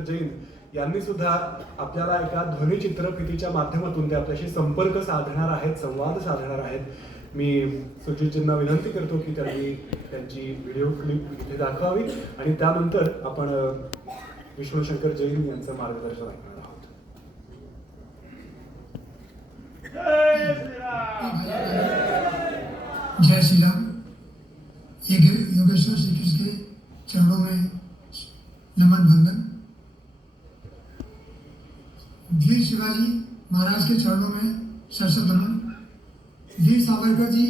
विष्णुशंकर जैन यांनी सुद्धा आपल्याला एका ध्वनिचित्रफितीच्या माध्यमातून ते आपल्याशी संपर्क साधणार आहेत, संवाद साधणार आहेत. मी सुजितजींना विनंती करतो की त्यांनी त्यांची व्हिडिओ क्लिप इथे दाखवावी आणि त्यानंतर आपण विष्णुशंकर जैन यांचं मार्गदर्शन ऐकणार आहोत. जय श्री राम. योगेश्वर श्री कृष्ण के चरणों में नमन वंदन. वीर शिवाजी महाराज के चरणों में शरशत नमन. वीर सावरकर जी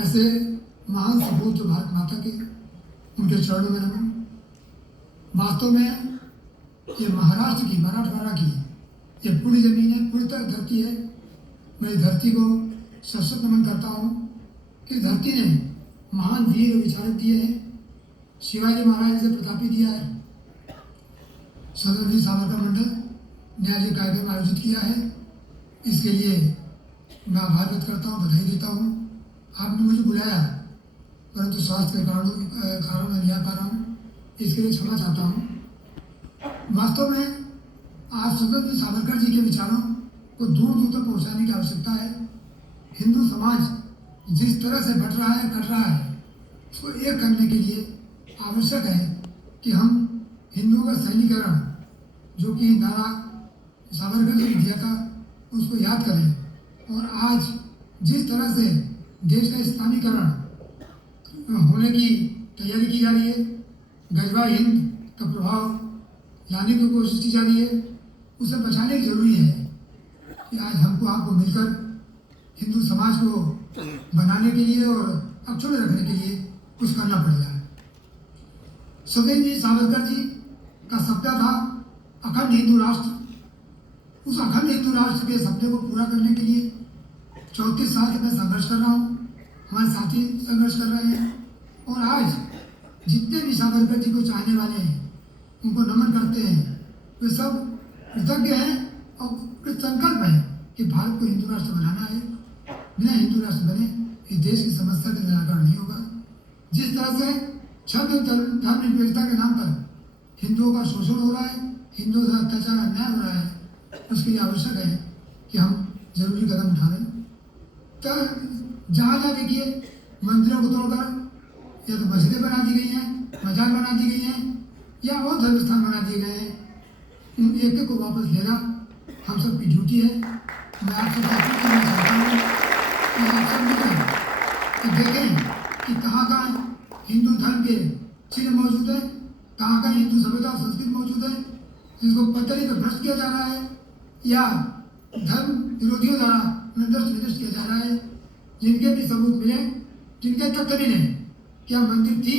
ऐसे महान सपूत जो भारत माता के, उनके चरणों में नमन. वास्तव में ये महाराष्ट्र की, मराठवाड़ा की ये पूरी जमीन है, पूरी तरह धरती है. मैं इस धरती को शरशत नमन करता हूँ कि धरती ने महान वीर विचारक दिए हैं. शिवाजी महाराज से प्रतापी दिया है. स्वतंत्र सावरकर मंडल ने आज एक कार्यक्रम आयोजित किया है. इसके लिए मैं आभार व्यक्त करता हूँ, बधाई देता हूँ. आपने मुझे बुलाया परंतु स्वास्थ्य के कारण मैं नहीं आ पा रहा हूँ, इसके लिए क्षमा चाहता हूँ. वास्तव में आज स्वतंत्र सावरकर जी के विचारों को दूर दूर तक पहुँचाने की आवश्यकता है. हिंदू समाज जिस तरह से बढ़ रहा है, कट रहा है, उसको एक करने के लिए आवश्यक है कि हम हिंदुओं का सैनिकरण, जो कि नारा सावरकर जी ने दिया था, उसको याद करें. और आज जिस तरह से देश का इस्लामीकरण होने की तैयारी की जा रही है, गजवा हिंद का प्रभाव लाने की कोशिश की जा रही है, उसे बचाने की जरूरी है कि आज हमको आपको मिलकर हिंदू समाज को बनाने के लिए और अक्षुण्ण रखने के लिए कुछ करना पड़ेगा. स्वतंत्र जी सावरकर जी का सपना था अखंड हिंदू राष्ट्र. उस अखंड हिंदू राष्ट्र के सपने को पूरा करने के लिए 34 साल से मैं संघर्ष कर रहा हूँ. हमारे साथी संघर्ष कर रहे हैं. और आज जितने भी सावरकर जी को चाहने वाले हैं, उनको नमन करते हैं, वे सब कृतज्ञ हैं और संकल्प है कि भारत को हिंदू राष्ट्र बनाना है. बिना हिंदू राष्ट्र बने इस देश की समस्या का निराकरण नहीं होगा. जिस तरह से छद्म धर्म निरपेक्षता के नाम पर हिंदुओं का शोषण हो रहा है, हिंदुओं से अत्याचार अन्याय हो रहा है, उसके लिए आवश्यक है कि हम जरूरी कदम उठाएं. तो जहाँ जहाँ देखिए मंदिरों को तोड़कर या तो मस्जिदें बना दी गई हैं, मजार बना दी गई हैं, या और धर्म स्थान बना दिए गए हैं, उन एक को वापस लेना हम सब की ड्यूटी है. मैं आपसे ताकीद करना चाहता हूँ कि आप सब मिलें, देखें कि कहाँ कहाँ हिंदू धर्म के चिन्ह मौजूद है, कहाँ कहाँ हिंदू सभ्यता और संस्कृति मौजूद है, जिसको पत्थरी पर भ्रष्ट किया जा रहा है या धर्म विरोधियों द्वारा नष्ट किया जा रहा है. जिनके भी सबूत मिले, जिनके तथ्य मिले क्या मंदिर थी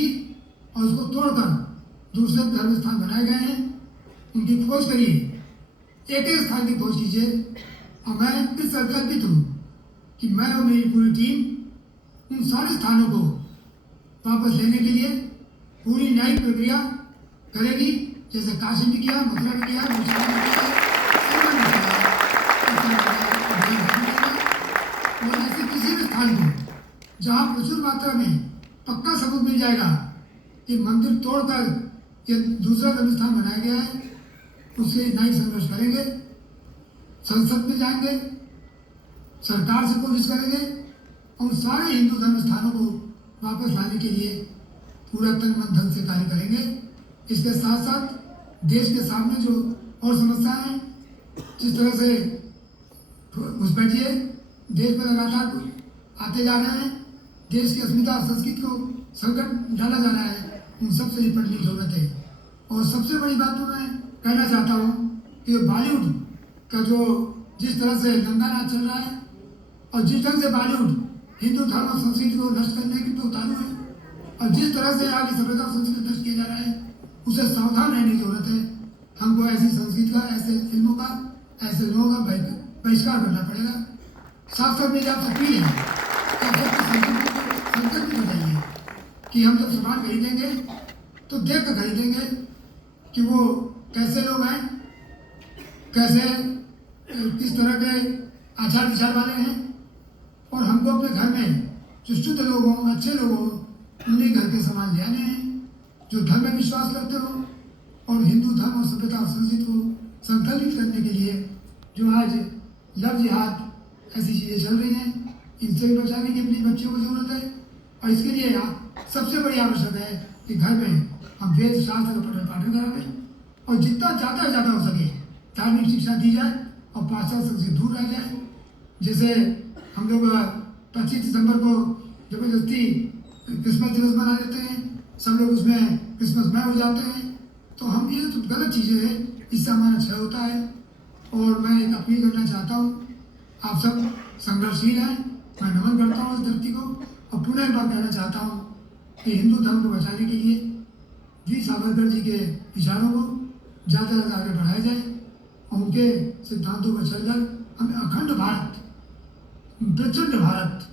और उसको तोड़कर दूसरे धर्म स्थान बनाए गए हैं, उनकी खोज करिए. एक एक स्थान की खोज कीजिए. और मैं इस संकल्पित हूँ कि मैं और मेरी पूरी टीम उन सारे स्थानों को वापस लेने के लिए पूरी न्यायिक प्रक्रिया करेगी, जैसे काशी में किया, मथुरा में किया, मुसलमान में किया, और ऐसे किसी भी स्थान को जहाँ प्रचुर मात्रा में पक्का सबूत मिल जाएगा कि मंदिर तोड़कर ये दूसरा धर्म स्थान बनाया गया है, उसके न्यायिक संघर्ष करेंगे. संसद में जाएंगे, सरकार से कोशिश करेंगे और सारे हिंदू धर्म स्थानों को वापस लाने के लिए पूरा तन मन धन से कार्य करेंगे. इसके साथ साथ देश के सामने जो और समस्याएं हैं, जिस तरह से घुसपैठिए देश में लगातार आते जा रहे हैं, देश की अस्मिता और संस्कृति को संकट डाला जा रहा है, उन सबसे निपटने की जरूरत है. और सबसे बड़ी बात तो मैं कहना चाहता हूँ कि बॉलीवुड का जो जिस तरह से दंगा नाच चल रहा है और जिस ढंग से बॉलीवुड हिंदू धर्म और संस्कृति को नष्ट करने की तो उतारू है, और जिस तरह से आगे सभ्यता और संस्कृति नष्ट किया जा रहा है, उसे सावधान रहने की जरूरत है. हमको ऐसी संस्कृति का, ऐसे फिल्मों का, ऐसे लोगों का बहिष्कार करना पड़ेगा. साथ साथ मेरी आपसे अपील है कि आप सबकी संस्कृति को संकल्पित हो जाइए कि हम जब सामान खरीदेंगे तो देख कर खरीदेंगे कि वो कैसे लोग हैं, कैसे किस तरह के आचार विचार वाले हैं. और हमको अपने घर में जो शुद्ध लोग हों, अच्छे लोग हों, उन्हीं घर के सामान ले आने हैं, जो धर्म में विश्वास करते हो, और हिंदू धर्म और सभ्यता और संस्कृति को संकल्पित करने के लिए जो आज लव जिहाद ऐसी चीज़ें चल रही हैं, इनसे भी बचाने की अपनी बच्चियों को जरूरत है। और इसके लिए सबसे बड़ी आवश्यकता है कि घर में हम वेद शास्त्र का पाठन करावें और जितना ज़्यादा से ज़्यादा हो सके धार्मिक शिक्षा दी जाए और पाश्चात्य से दूर रह जाए। जैसे हम लोग 25 दिसंबर को जबरदस्ती क्रिसमस दिवस मना लेते हैं, सब लोग उसमें क्रिसमस में हो जाते हैं, तो हम ये तो गलत चीज़ें हैं, इससे हमारा क्षय होता है। और मैं एक अपील करना चाहता हूँ, आप सब संघर्षशील हैं, मैं नमन करता हूँ इस धरती को और पुनः एक बार कहना चाहता हूँ कि हिंदू धर्म को बचाने के लिए वीर सावरकर जी के विचारों को ज़्यादा से ज़्यादा आगे बढ़ाया जाए और उनके सिद्धांतों पर चलकर हमें अखंड भारत, प्रचंड भारत,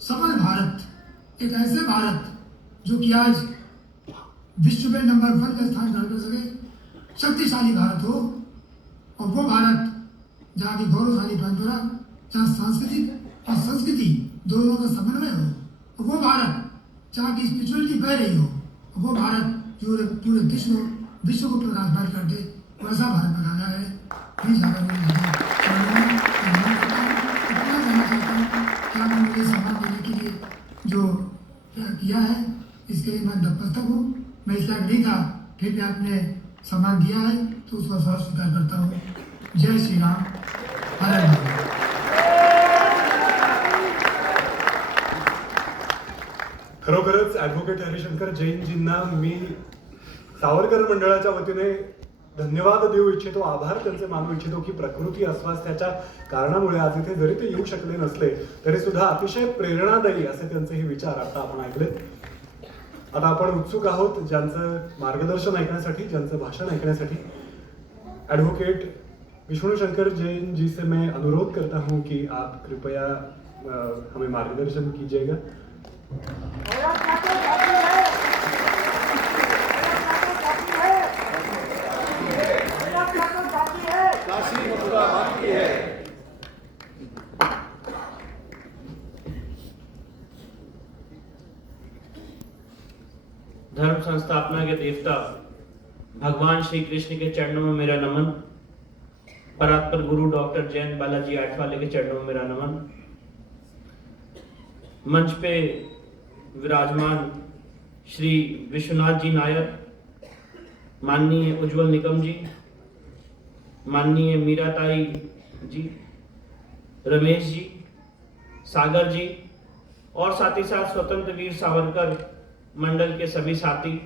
सबल भारत, एक ऐसे भारत जो कि आज विश्व में नंबर 1 का स्थान ग्रहण कर सके, शक्तिशाली भारत हो। और वो भारत जहाँ की गौरवशाली परंपरा, जहाँ सांस्कृतिक और संस्कृति दोनों का समन्वय हो, और वो भारत जहाँ की स्पिरिचुअलिटी बह रही हो, और वो भारत जो पूरे विश्व को प्रकाशमान कर दे, वैसा भारत बनाना है। प्लीज क्या मैं मुझे सम्मान देने के लिए जो किया है इसके लिए मैं नतमस्तक हूँ। मैं इस लायक नहीं था, फिर भी आपने सम्मान दिया है तो उसका स्वीकार करता हूँ। जय श्री राम, हर हर महादेव। खरोखरच ॲडव्होकेट हरिशंकर जैनजींना मी सावरकर मंडळाच्या वतीने धन्यवाद देऊ इच्छितो, आभार त्यांचे मानू इच्छितो की प्रकृती अस्वास्थ्याच्या कारणामुळे आज इथे जरी ते येऊ शकले नसले तरी सुद्धा अतिशय प्रेरणादायी असे त्यांचे हे विचार आता आपण ऐकलेत. आता आपण उत्सुक आहोत ज्यांचं मार्गदर्शन ऐकण्यासाठी, ज्यांचं भाषण ऐकण्यासाठी. एडवोकेट विष्णु शंकर जैन जी से मैं अनुरोध करता हूं कि आप कृपया हमें मार्गदर्शन कीजिएगा. धर्म संस्थापना के देवता भगवान श्री कृष्ण के चरणों में मेरा नमन। परात्पर गुरु डॉक्टर जयंत बालाजी आठवाले के चरणों में मेरा नमन। मंच पे विराजमान श्री विश्वनाथ जी नायर, माननीय उज्जवल निकम जी, माननीय मीराताई जी, रमेश जी, सागर जी और साथ ही साथ स्वतंत्र वीर सावरकर मंडल के सभी साथी,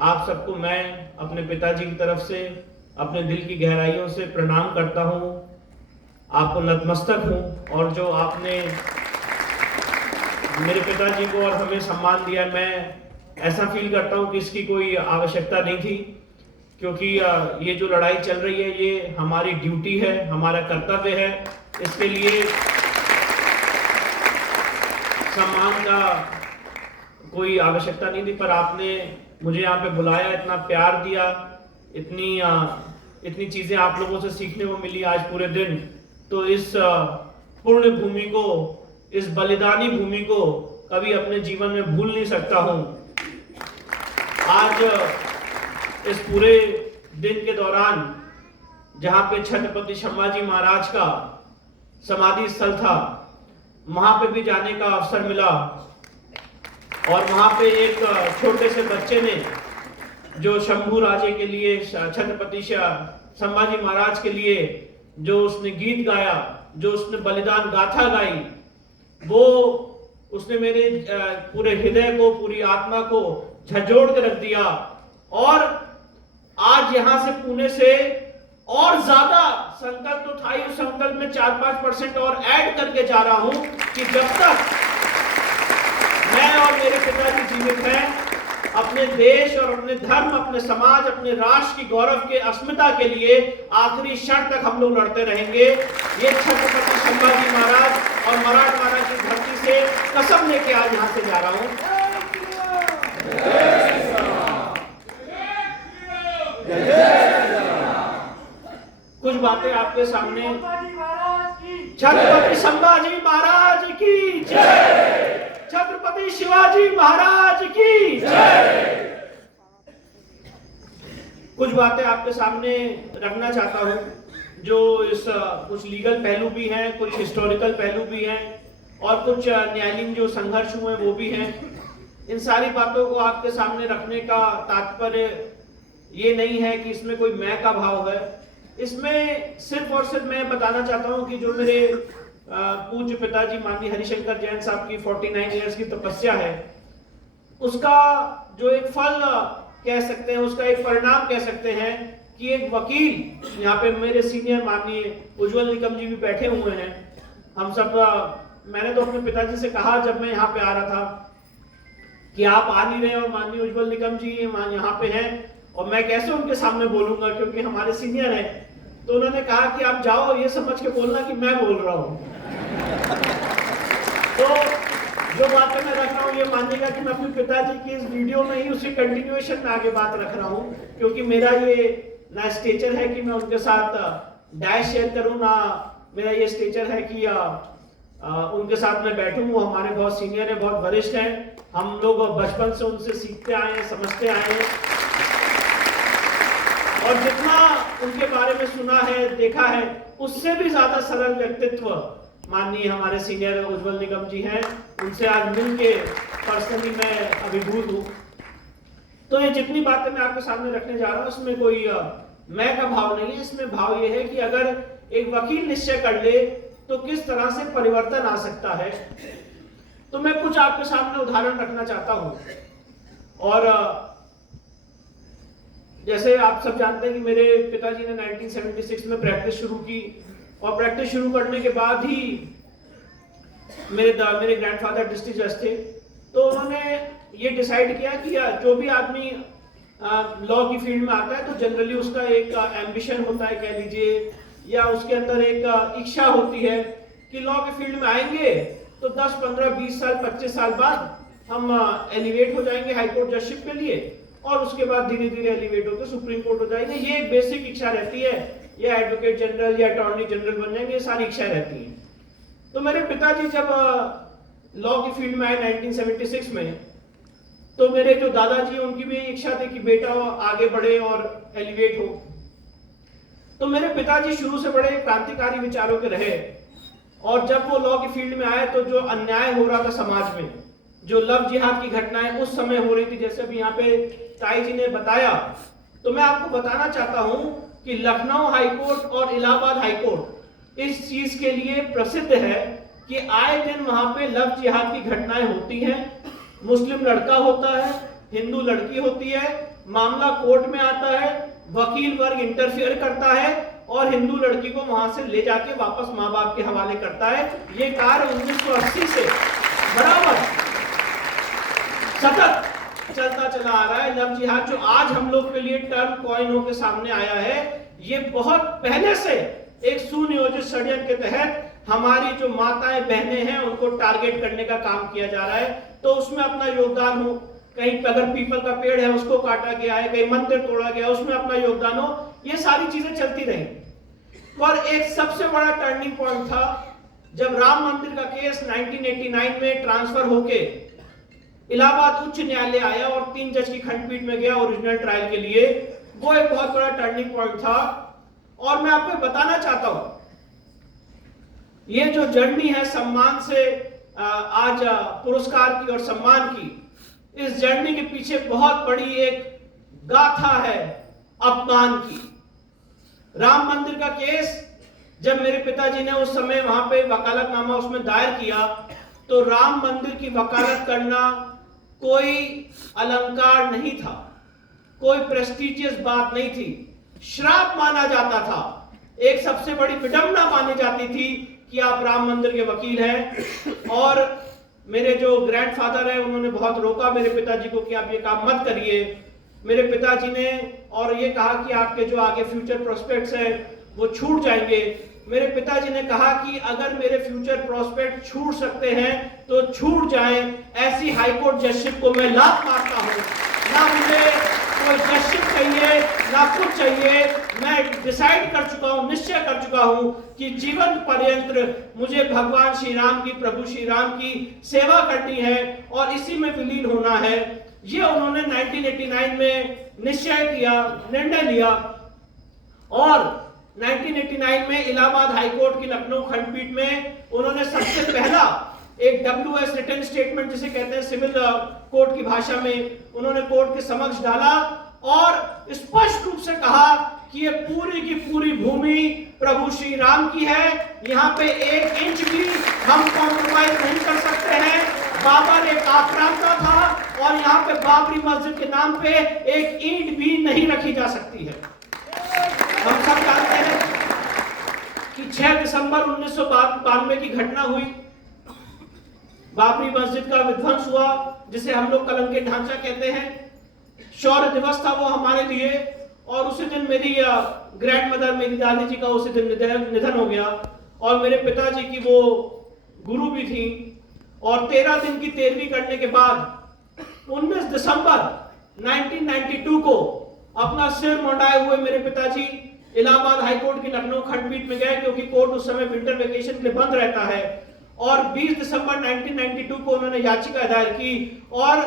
आप सबको मैं अपने पिताजी की तरफ से अपने दिल की गहराइयों से प्रणाम करता हूँ, आपको नतमस्तक हूँ। और जो आपने मेरे पिताजी को और हमें सम्मान दिया, मैं ऐसा फील करता हूँ कि इसकी कोई आवश्यकता नहीं थी, क्योंकि ये जो लड़ाई चल रही है ये हमारी ड्यूटी है, हमारा कर्तव्य है। इसके लिए सम्मान का कोई आवश्यकता नहीं थी, पर आपने मुझे यहाँ पे बुलाया, इतना प्यार दिया, इतनी चीजें आप लोगों से सीखने को मिली आज पूरे दिन। तो इस पुण्य भूमि को, इस बलिदानी भूमि को कभी अपने जीवन में भूल नहीं सकता हूँ। आज इस पूरे दिन के दौरान जहाँ पे छत्रपति संभाजी महाराज का समाधि स्थल था, वहां पे भी जाने का अवसर मिला और वहां पे एक छोटे से बच्चे ने जो शंभू राजे के लिए, छत्रपति संभाजी महाराज के लिए जो उसने गीत गाया, जो उसने बलिदान गाथा गाई, वो उसने मेरे पूरे हृदय को, पूरी आत्मा को झंझोड़ के रख दिया। और आज यहां से पुणे से और ज्यादा संकल्प तो था ही, उस संकल्प में 4-5% और ऐड करके जा रहा हूं कि जब तक मैं और मेरे पिताजी जीवित हैं, अपने देश और अपने धर्म, अपने समाज, अपने राष्ट्र की गौरव के अस्मिता के लिए आखिरी क्षण तक हम लोग लड़ते रहेंगे। ये छत्रपति संभाजी महाराज और मराठवाड़ा की धरती से कसम लेके आज यहां से जा रहा हूं। कुछ बातें आपके सामने। छत्रपति संभाजी महाराज की जय, छत्रपति शिवाजी महाराज की जय। कुछ बातें आपके सामने रखना चाहता हूँ, जो इस कुछ लीगल पहलू भी हैं, कुछ हिस्टोरिकल पहलू भी हैं और कुछ न्यायालयीन जो संघर्ष हुए वो भी हैं। इन सारी बातों को आपके सामने रखने का तात्पर्य ये नहीं है कि इसमें कोई मैं का भाव है। इसमें सिर्फ और सिर्फ मैं बताना चाहता हूँ कि जो मेरे पूज्य पिताजी माननीय हरिशंकर जैन साहब की 49 इयर्स की तपस्या है, उसका जो एक फल कह सकते हैं, उसका एक परिणाम कह सकते हैं कि एक वकील, यहाँ पे मेरे सीनियर माननीय उज्जवल निकम जी भी बैठे हुए हैं, हम सब, मैंने तो अपने पिताजी से कहा जब मैं यहाँ पे आ रहा था कि आप आ नहीं रहे और माननीय उज्जवल निकम जी यहाँ पे हैं और मैं कैसे उनके सामने बोलूंगा क्योंकि हमारे सीनियर हैं। तो उन्होंने कहा कि आप जाओ ये समझ के बोलना कि मैं बोल रहा हूँ। तो जो बातें मैं रख रहा हूँ ये मानिएगा कि मैं अपने पिताजी की इस वीडियो में ही उसी कंटिन्यूएशन में आगे बात रख रहा हूँ, क्योंकि मेरा ये ना स्टेचर है कि मैं उनके साथ डैश शेयर करूँ, ना मेरा ये स्टेचर है कि उनके साथ मैं बैठूं। वो हमारे बहुत सीनियर हैं, बहुत वरिष्ठ हैं, हम लोग बचपन से उनसे सीखते आए हैं, समझते आए हैं और जितना उनके बारे में सुना है, देखा है, उससे भी ज्यादा सरल व्यक्तित्व माननीय हमारे सीनियर उज्जवल निगम जी हैं। उनसे आज मिलके पर्सनली मैं अभिभूत हूँ। तो ये जितनी बातें मैं आपके सामने रखने जा रहा हूँ उसमें कोई मैं का भाव नहीं है। इसमें भाव ये है कि अगर एक वकील निश्चय कर ले तो किस तरह से परिवर्तन आ सकता है। तो मैं कुछ आपके सामने उदाहरण रखना चाहता हूं। और जैसे आप सब जानते हैं कि मेरे पिताजी ने 1976 में प्रैक्टिस शुरू की और प्रैक्टिस शुरू करने के बाद ही मेरे ग्रैंडफादर डिस्ट्रिक्ट जज थे। तो उन्होंने ये डिसाइड किया कि जो भी आदमी लॉ की फील्ड में आता है तो जनरली उसका एक एम्बिशन होता है, कह लीजिए, या उसके अंदर एक इच्छा होती है कि लॉ के फील्ड में आएंगे तो 10, 15, 20 साल, 25 साल बाद हम एलिवेट हो जाएंगे हाई कोर्ट जजशिप के लिए और उसके बाद धीरे धीरे एलिवेट होकर सुप्रीम कोर्ट हो जाएंगे। ये एक बेसिक इच्छा रहती है, या एडवोकेट जनरल या अटॉर्नी जनरल बन जाएंगे, ये सारी इच्छा रहती है। तो मेरे पिताजी जब लॉ की फील्ड में आए 1976 में, तो मेरे जो दादाजी उनकी भी इच्छा थी कि बेटा आगे बढ़े और एलिवेट हो। तो मेरे पिताजी शुरू से बड़े क्रांतिकारी विचारों के रहे और जब वो लॉ की फील्ड में आए तो जो अन्याय हो रहा था समाज में, जो लव जिहाद की घटनाएं उस समय हो रही थी, जैसे अभी यहाँ पे ताई जी ने बताया, तो मैं आपको बताना चाहता हूं कि लखनऊ हाईकोर्ट और इलाहाबाद हाईकोर्ट इस चीज के लिए प्रसिद्ध है कि आए दिन वहां पे लव जिहाद की घटनाएं होती हैं। मुस्लिम लड़का होता है, हिंदू लड़की होती है, मामला कोर्ट में आता है, वकील वर्ग इंटरफियर करता है और हिंदू लड़की को वहां से ले जाके वापस माँ बाप के हवाले करता है। ये कार्य 1980 से बराबर सतत चलता चला आ रहा है। लव जिहाद जो आज हम लोग के लिए टर्म कॉइन होकर सामने आया है, ये बहुत पहले से एक सुनियोजित षड्यंत्र के तहत हमारी जो माताएं बहनें हैं उनको टारगेट करने का काम किया जा रहा है। तो उसमें अपना योगदान हो, कहीं अगर पीपल का पेड़ है उसको काटा गया है, कहीं मंदिर तोड़ा गया, उसमें अपना योगदान हो, ये सारी चीजें चलती रही। पर एक सबसे बड़ा टर्निंग पॉइंट था जब राम मंदिर का केस 1989 में ट्रांसफर होके इलाहाबाद उच्च न्यायालय आया और 3 जज की खंडपीठ में गया ओरिजिनल ट्रायल के लिए। वो एक बहुत बड़ा टर्निंग पॉइंट था। और मैं आपको बताना चाहता हूं, ये जो जर्नी है सम्मान से आज पुरस्कार की और सम्मान की, इस जर्नी के पीछे बहुत बड़ी एक गाथा है अपमान की। राम मंदिर का केस जब मेरे पिताजी ने उस समय वहां पे वकालतनामा उसमें दायर किया, तो राम मंदिर की वकालत करना कोई अलंकार नहीं था, कोई प्रेस्टिजियस बात नहीं थी, श्राप माना जाता था। एक सबसे बड़ी विडंबना मानी जाती थी कि आप राम मंदिर के वकील हैं। और मेरे जो ग्रैंडफादर है उन्होंने बहुत रोका मेरे पिताजी को कि आप ये काम मत करिए। मेरे पिताजी ने और ये कहा कि आपके जो आगे फ्यूचर प्रोस्पेक्ट्स हैं वो छूट जाएंगे। मेरे पिताजी ने कहा कि अगर मेरे फ्यूचर प्रोस्पेक्ट छूट सकते हैं तो छूट जाएं, ऐसी हाईकोर्ट जजशिप को मैं लात मारता हूं। ना मुझे कोई जजशिप चाहिए ना कुछ चाहिए, मैं डिसाइड कर चुका हूं, निश्चय कर चुका हूं कि जीवन पर्यंत मुझे भगवान श्री राम की, प्रभु श्री राम की सेवा करनी है और इसी में विलीन होना है। ये उन्होंने 1989 में निश्चय किया, निर्णय लिया और 1989 में इलाहाबाद हाईकोर्ट की लखनऊ खंडपीठ में उन्होंने सबसे पहला एक WS रिटन स्टेटमेंट जिसे कहते हैं सिविल कोर्ट की भाषा में, उन्होंने कोर्ट के समक्ष डाला और स्पष्ट रूप से कहा कि ये पूरी की पूरी भूमि प्रभु श्री राम की है, यहाँ पे 1 इंच भी हम कॉम्प्रोमाइज नहीं कर सकते हैं। बाबर एक आक्रांता था और यहाँ पे बाबरी मस्जिद के नाम पे 1 ईंट भी नहीं रखी जा सकती है। हम सब जानते हैं कि 6 दिसंबर 1992 की घटना हुई, बाबरी मस्जिद का विध्वंस हुआ जिसे हम लोग कलंक ढांचा कहते हैं। शौर्य दिवस था वो हमारे लिए और उसी दिन मेरी ग्रैंड मदर, मेरी दादी जी का उसी दिन निधन हो गया और मेरे पिताजी की वो गुरु भी थी। और 13 दिन की तेरहवीं करने के बाद 19 दिसंबर 1992 को अपना सिर मुंडाए हुए मेरे पिताजी इलाहाबाद हाईकोर्ट की लखनऊ खंडपीठ में गए, क्योंकि कोर्ट उस समय विंटर वेकेशन के लिए बंद रहता है। और 20 दिसंबर 1992 को उन्होंने याचिका दायर की और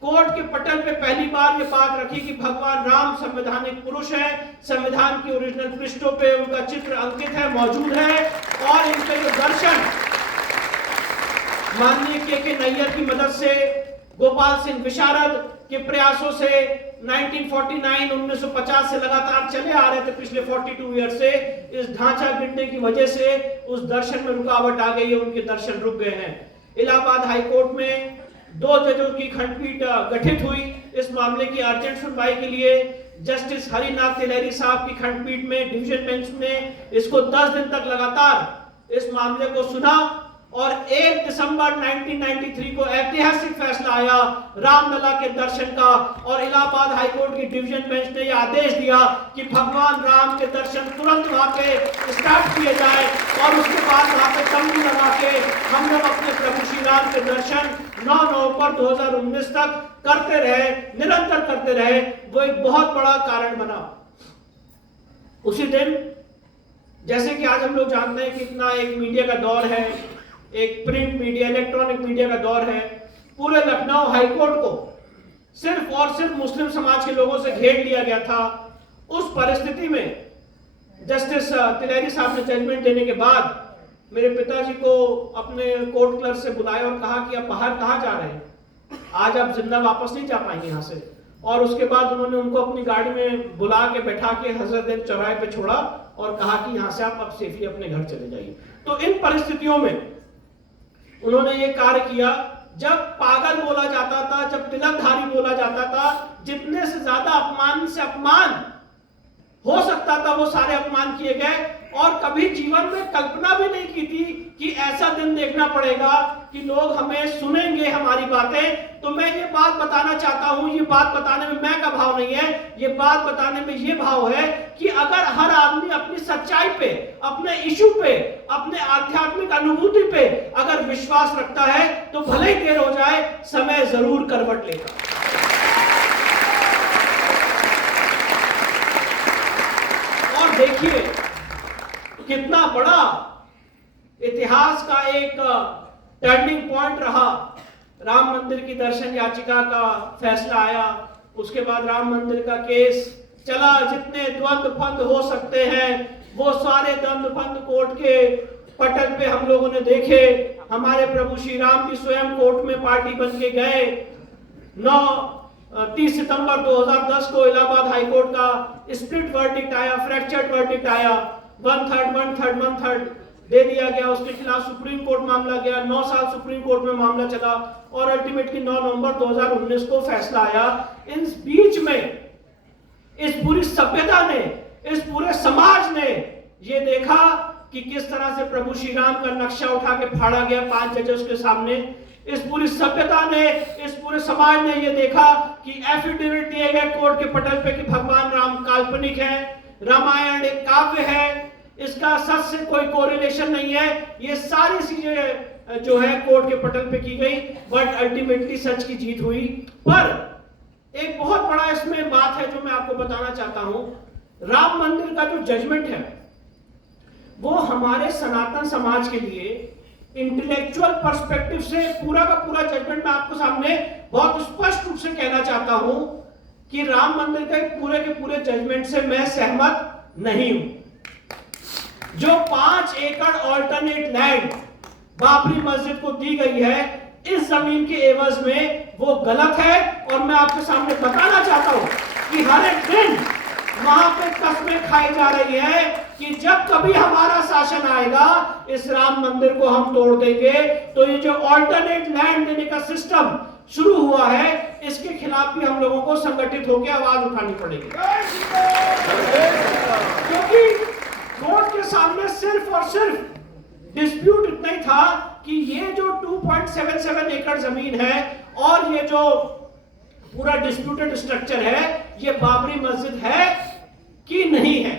कोर्ट के पटल पे पहली बार ये बात रखी कि भगवान राम संवैधानिक पुरुष है, संविधान की ओरिजिनल पृष्ठों पे उनका चित्र अंकित है, मौजूद है और इनके जो दर्शन माननीय के नैयर की मदद से, गोपाल सिंह विशारद के प्रयासों से 1949-1950 से लगातार चले आ रहे थे, पिछले 42 ईयर से। इस ढांचा गिरने की वजह से उस दर्शन में रुकावट आ गई है, उनके दर्शन रुक गए हैं। इलाहाबाद हाईकोर्ट में 2 जजों की खंडपीठ गठित हुई इस मामले की अर्जेंट सुनवाई के लिए। जस्टिस हरिनाथ तिलेरी साहब की खंडपीठ में डिवीजन बेंच में इसको 10 दिन तक लगातार इस मामले को सुना और 1 दिसंबर 1993 को ऐतिहासिक फैसला आया रामलला के दर्शन का और इलाहाबाद हाईकोर्ट की डिवीजन बेंच ने यह आदेश दिया कि भगवान राम के दर्शन तुरंत वहां पे स्टार्ट किए जाए और उसके बाद वहां पे तंबू लगा के हम लोग अपने प्रभु श्री राम के दर्शन 9 नवंबर 2019 तक करते रहे, निरंतर करते रहे। वो एक बहुत बड़ा कारण बना। उसी दिन, जैसे कि आज हम लोग जानते हैं कि इतना एक मीडिया का दौर है, एक प्रिंट मीडिया, इलेक्ट्रॉनिक मीडिया का दौर है, पूरे लखनऊ हाईकोर्ट को सिर्फ और सिर्फ मुस्लिम समाज के लोगों से घेर लिया गया था। उस परिस्थिति में जस्टिस तिलेरी साहब ने जजमेंट देने के बाद मेरे पिताजी को अपने कोर्ट क्लर्क से बुलाया और कहा कि आप बाहर कहाँ जा रहे हैं, आज आप जिंदा वापस नहीं जा पाएंगे यहाँ से। और उसके बाद उन्होंने उनको अपनी गाड़ी में बुला के बैठा के हजरतगंज चौराहे पे छोड़ा और कहा कि यहाँ से आप अब सेफली अपने घर चले जाइए। तो इन परिस्थितियों में उन्होंने ये कार्य किया। जब पागल बोला जाता था, जब तिलकधारी बोला जाता था, जितने से ज्यादा अपमान से अपमान हो सकता था वो सारे अपमान किए गए। और कभी जीवन में कल्पना भी नहीं की थी कि ऐसा दिन देखना पड़ेगा कि लोग हमें सुनेंगे, हमारी बातें। तो मैं ये बात बताना चाहता हूं, ये बात बताने में मैं का भाव नहीं है, ये बात बताने में ये भाव है कि अगर हर आदमी अपनी सच्चाई पे, अपने इशू पे, अपने आध्यात्मिक अनुभूति पे अगर विश्वास रखता है तो भले ही देर हो जाए, समय जरूर करवट लेगा। और देखिए कितना बड़ा इतिहास का एक टर्निंग पॉइंट रहा। राम मंदिर की दर्शन याचिका का फैसला आया, उसके बाद राम मंदिर का केस चला। जितने द्वंद्व फंद हो सकते हैं वो सारे द्वंद्व फंद कोर्ट के पटल पे हम लोगों ने देखे। हमारे प्रभु श्री राम भी स्वयं कोर्ट में पार्टी बन के गए। 30 सितंबर 2010 को इलाहाबाद हाईकोर्ट का स्प्लिट वर्डिक्ट आया, फ्रैक्चर्ड वर्डिक्ट आया। 1/3 दे दिया गया। उसके खिलाफ सुप्रीम कोर्ट मामला गया, 9 साल सुप्रीम कोर्ट में मामला चला और अल्टीमेटली 9 नवंबर 2019 को फैसला आया। इन बीच में इस पूरी सभ्यता ने, इस पूरे समाज ने ये देखा कि किस तरह से प्रभु श्री राम का नक्शा उठा के फाड़ा गया 5 जजेस के सामने। इस पूरी सभ्यता ने, इस पूरे समाज ने ये देखा कि एफिडेविट दिए गए कोर्ट के पटल पे कि भगवान राम काल्पनिक है, रामायण एक काव्य है, इसका सच से कोई कोरिलेशन नहीं है। ये सारी चीजें जो है कोर्ट के पटल पे की गई, बट अल्टीमेटली सच की जीत हुई। पर एक बहुत बड़ा इसमें बात है जो मैं आपको बताना चाहता हूं। राम मंदिर का जो जजमेंट है वो हमारे सनातन समाज के लिए इंटेलेक्चुअल पर्सपेक्टिव से पूरा का पूरा जजमेंट मैं आपको सामने बहुत स्पष्ट रूप से कहना चाहता हूं कि राम मंदिर के पूरे के पूरे जजमेंट से मैं सहमत नहीं हूं। जो 5 एकड़ ऑल्टरनेट लैंड बाबरी मस्जिद को दी गई है इस जमीन के एवज में, वो गलत है। और मैं आपके सामने बताना चाहता हूं कि हर एक दिन वहां पे कस्में खाई जा रही है कि जब कभी हमारा शासन आएगा इस राम मंदिर को हम तोड़ देंगे। तो ये जो ऑल्टरनेट लैंड देने का सिस्टम शुरू हुआ है इसके खिलाफ भी हम लोगों को संगठित होकर आवाज उठानी पड़ेगी, क्योंकि कोर्ट के सामने सिर्फ और सिर्फ डिस्प्यूट इतना ही था कि ये जो 2.77 एकड़ जमीन है और ये जो पूरा डिस्प्यूटेड स्ट्रक्चर है ये बाबरी मस्जिद है कि नहीं है।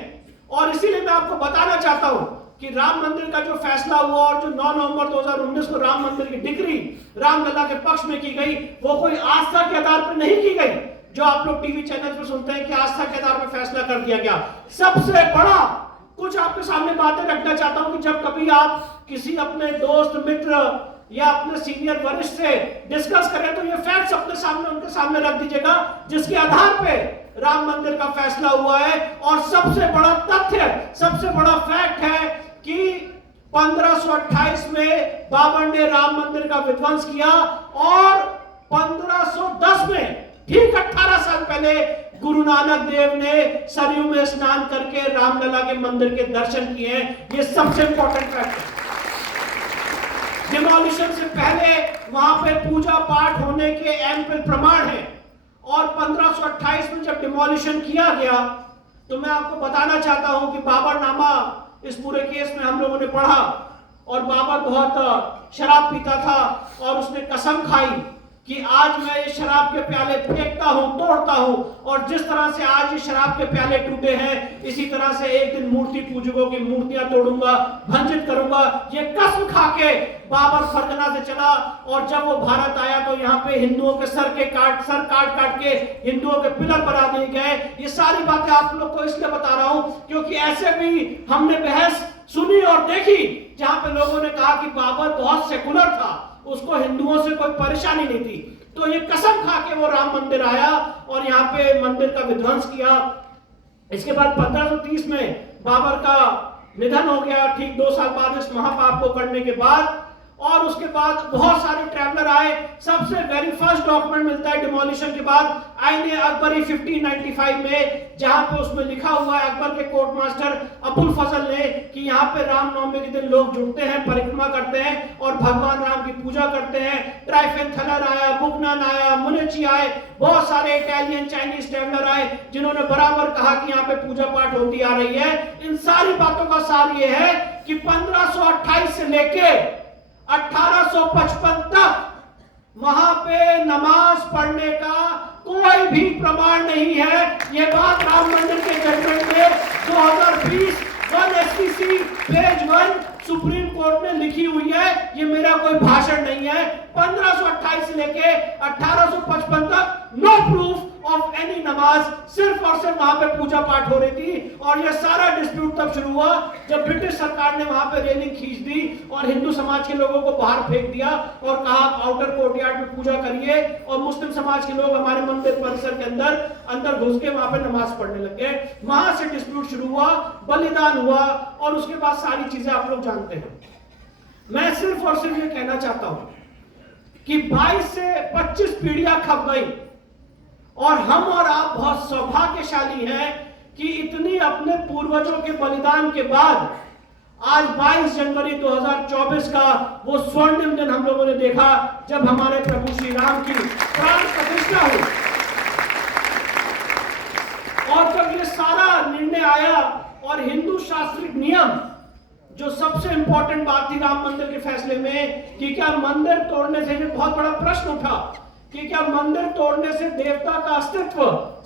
और इसीलिए मैं आपको बताना चाहता हूं कि राम मंदिर का जो फैसला हुआ और जो 9 नवंबर 2019 को राम मंदिर की डिक्री रामलला के पक्ष में की गई, वो कोई आस्था के आधार पर नहीं की गई जो आप लोग टीवी चैनल पर सुनते हैं कि आस्था के आधार पर फैसला कर दिया गया। सबसे बड़ा कुछ आपके सामने बातें रखना चाहता हूं कि जब कभी आप किसी अपने दोस्त मित्र या अपने सीनियर वरिष्ठ से डिस्कस करें तो ये फैक्ट्स अपने सामने उनके सामने रख दीजिएगा जिसके आधार पे राम मंदिर का फैसला हुआ है। और सबसे बड़ा तथ्य, सबसे बड़ा फैक्ट है कि 1528 में बाबर ने राम मंदिर का विध्वंस किया और 1510 में ठीक 18 साल पहले गुरु नानक देव ने सरयू में स्नान करके रामलला के मंदिर के दर्शन किए। ये सबसे इंपॉर्टेंट फैक्ट है। डिमोलिशन से पहले वहां पे पूजा पाठ होने के एम्पल प्रमाण है और 1528 में जब डिमोलिशन किया गया तो मैं आपको बताना चाहता हूं कि बाबरनामा इस पूरे केस में हम लोगों ने पढ़ा और बाबर बहुत शराब पीता था और उसने कसम खाई कि आज मैं ये शराब के प्याले फेंकता हूं, तोड़ता हूं और जिस तरह से आज ये शराब के प्याले टूटे हैं इसी तरह से एक दिन मूर्ति पूजकों की मूर्तियां तोड़ूंगा, भंजित करूंगा। ये कसम खा के बाबर फरगना से चला और जब वो भारत आया तो यहाँ पे हिंदुओं के सर काट के हिंदुओं के पिलर बना दिए गए। ये सारी बातें आप लोग को इसलिए बता रहा हूं क्योंकि ऐसे भी हमने बहस सुनी और देखी जहां पे लोगों ने कहा कि बाबर बहुत सेकुलर था, उसको हिंदुओं से कोई परेशानी नहीं थी। तो ये कसम खा के वो राम मंदिर आया और यहाँ पे मंदिर का विध्वंस किया। इसके बाद 1530 में बाबर का निधन हो गया, ठीक 2 साल बाद इस महापाप को करने के बाद। और उसके बाद बहुत सारे ट्रैवलर आए। सबसे वेरी फर्स्ट डॉक्यूमेंट मिलता है डिमोलिशन के बाद आईने अकबरी 1595 में, जहां पे उसमें लिखा हुआ है अकबर के कोर्ट मास्टर अबुल फजल ने कि यहाँ पे रामनवमी के दिन लोग जुटते हैं, परिक्रमा करते हैं और भगवान राम की पूजा करते हैं। ट्राइफेन थलर आया, बुकनन आया, मुनेची आए, बहुत सारे इटालियन चाइनीज ट्रैवलर आए जिन्होंने बराबर कहा कि यहाँ पे पूजा पाठ होती आ रही है। इन सारी बातों का सार ये है कि 1528 से लेके 1855 तक वहां पे नमाज पढ़ने का कोई भी प्रमाण नहीं है। ये बात राम मंदिर के जजमेंट में 2020 1 SCC पेज 1 सुप्रीम कोर्ट में लिखी हुई है। ये मेरा कोई भाषण नहीं है। 1528 से लेके 1855 तक नो प्रूफ ऑफ एनी नमाज, सिर्फ और सिर्फ वहां पे पूजा पाठ हो रही थी। और ये सारा डिस्प्यूट तब शुरू हुआ जब ब्रिटिश सरकार ने वहां पे रेलिंग खींच दी और हिंदू समाज के लोगों को बाहर फेंक दिया और कहा आउटर कोर्टयार्ड में पूजा करिए और मुस्लिम समाज के लोग हमारे मंदिर परिसर के अंदर घुस के वहां पे नमाज पढ़ने लग गए। वहां से डिस्प्यूट शुरू हुआ, बलिदान हुआ और उसके बाद सारी चीजें आप लोग जानते हैं। मैं सिर्फ और सिर्फ ये कहना चाहता हूं कि 22 से 25 पीढ़ियां खप गई और हम और आप बहुत सौभाग्यशाली हैं कि इतनी अपने पूर्वजों के बलिदान के बाद आज 22 जनवरी 2024 का वो स्वर्णिम दिन हम लोगों ने देखा जब हमारे प्रभु श्री राम की प्राण प्रतिष्ठा हुई। और जब ये सारा निर्णय आया और हिंदू शास्त्रिक नियम, जो सबसे इंपॉर्टेंट बात थी राम मंदिर के फैसले में कि क्या मंदिर तोड़ने से, बहुत बड़ा प्रश्न उठा कि क्या मंदिर तोड़ने से देवता का अस्तित्व